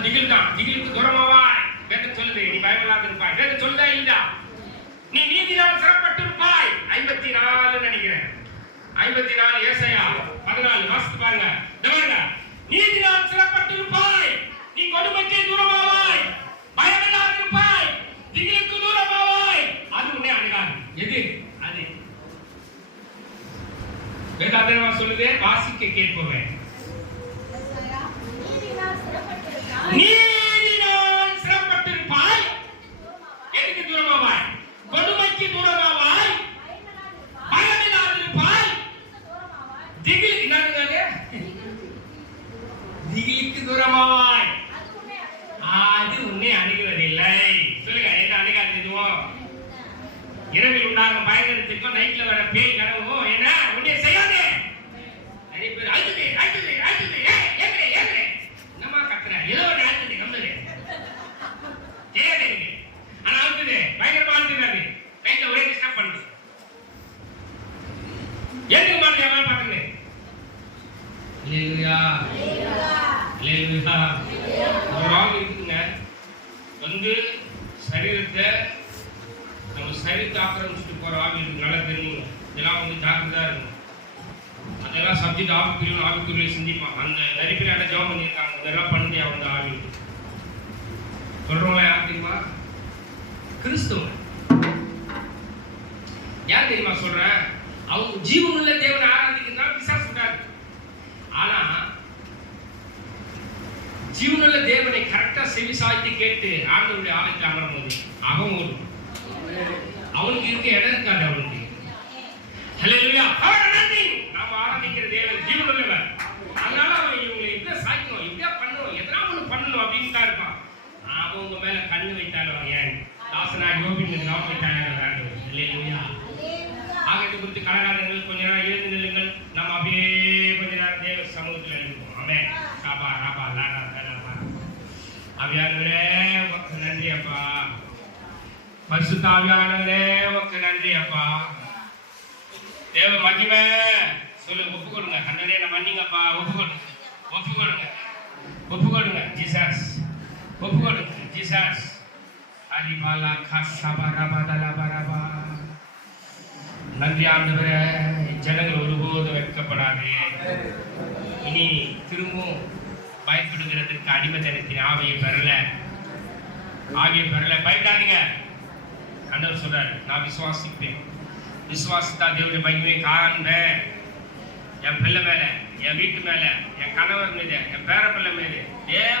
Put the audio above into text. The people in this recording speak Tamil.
அதான் திகில் தான். திகிலுக்கு தூரமாவாய். வேதம் சொல்லுது நீ பயமில்லாத இருப்பாய். வேதம் சொல்லுதா இல்லையா? நீ நீதியால் சிறப்பட்டிருப்பாய். 54 நினைக்கிறேன். 54 ஏசாயா 14 வாசித்து பாருங்க. பாருங்க, நீதியால் சிறப்பட்டிருப்பாய், நீ கொடுமைக்கு தூரமாவாய், பயமில்லாத இருப்பாய், திகிலுக்கு தூரமாவாய். அது உன்னை அணுகாது. எது அது? வேதாந்தமா சொல்லுது, வாசிக்க கேட்பவன். நீதியால் சிறப்பட்டிருப்பாய், எதுக்கு தூரமாவாய்? கொடுமைக்கு தூரமாவாய், பயமில்லாத இருப்பாய், திகில் திகிலுக்கு தூரமாவாய். அது உன்னை அணுகுவதில்லை. சொல்லுங்க, என்ன அணுகாது? இதுவும் இரவில் உண்டாகும் பயங்கரத்திற்கும் நைட்ல வர பேய் கனவும் என்ன உன்னை செய்யாதே. நிறைய பேர் அழுது அழுது அழுது ஏங்கடே ஏங்கடே என்னமா கத்துற, ஏதோ ஒரு அழுது கம்பது கேளுங்க. ஆனா அழுது பயங்கரமா அழுதுறாரு. நைட்ல ஒரே டிஸ்டர்ப் பண்ணுது. எதுக்கு மாதிரி அவன் பாத்துங்க. அல்லேலூயா அல்லேலூயா. ஒரு ஆள் இருக்குங்க, வந்து சரீரத்தை நம்ம சரீரத்தை ஆக்கிரமிச்சுட்டு போற ஆள் இருக்கு. நல்லா தெரியுங்க. இதெல்லாம் வந்து ஜாக்கிரதா இருக்கும். அதெல்லாம் சப்ஜெக்ட் ஆவிக்குரிய சிந்திப்பான். அந்த நிறைய பேர் என்ன ஜாப் பண்ணியிருக்காங்க. இதெல்லாம் பண்ணி அவங்க ஆவி சொல்றவங்க யார் தெரியுமா? கிறிஸ்தவன். யார் தெரியுமா சொல்றேன்? அவங்க ஜீவனுள்ள தேவனை ஆராதிக்கிறதுனால பிசாசு விடாது. ஆனா ஜீவனுள்ள தேவனை கரெக்டா செவி சாய்த்து கேட்டு ஆண்டவருடைய ஆலயத்தை அமரும் போது அவன் ஓடும். அவனுக்கு இருக்க இடம் இருக்காது. அவனுக்கு ஹல்லேலூயா. நாம ஆராதிக்கிற தேவன் ஜீவனுள்ளவர். அதனால அவன் இவங்களை இப்படியே சாய்க்கணும், இப்படியே பண்ணணும், எதனா ஒண்ணு பண்ணணும் அப்படின்னு தான் இருப்பான். அவங்க மேல கண்ணு வைத்தாலும் ஏன் தாசனா யோபின் நாமத்தை தயாராக. ஹல்லேலூயா. ஆகத்தை குறித்து கலகாதங்கள் கொஞ்ச நேரம் எழுந்து நில்லுங்கள். நம்ம அப்படியே கொஞ்ச நேரம் தேவ சமூகத்தில் எழுதுவோம். ஆமென். சாபா ராபா லாடா தலபா. ஆவியானவரே உமக்கு நன்றி அப்பா. பரிசுத்த ஆவியானவரே உமக்கு நன்றி அப்பா. தேவ மகிமை சொல்லு. ஒப்பு கொடுங்க. கண்ணனே நம்ம மன்னிங்கப்பா. ஒப்பு கொடுங்க, ஒப்பு கொடுங்க, ஒப்பு கொடுங்க. ஜீசஸ் ஒப்பு கொடுங்க. ஜீசஸ் அலிபாலா காஷபா ராபா தலபா ராபா. நன்றி ஆண்டவரே. ஜனங்கள் ஒருபோதும் வெட்கப்படாது. இனி திரும்பவும் பயப்படுகிறதுக்கு அடிமைத்தனத்தின் ஆவியை பெறல. பயப்படாதீங்க. ஆண்டவர் சொல்றாரு, நான் விசுவாசிப்பேன். விசுவாசித்தா தேவனுடைய மகிமையை காண்பேன். என் பிள்ளை மேல, என் வீட்டு மேல, என் கணவர் மீது, என் பேர பிள்ளை மீது தேவ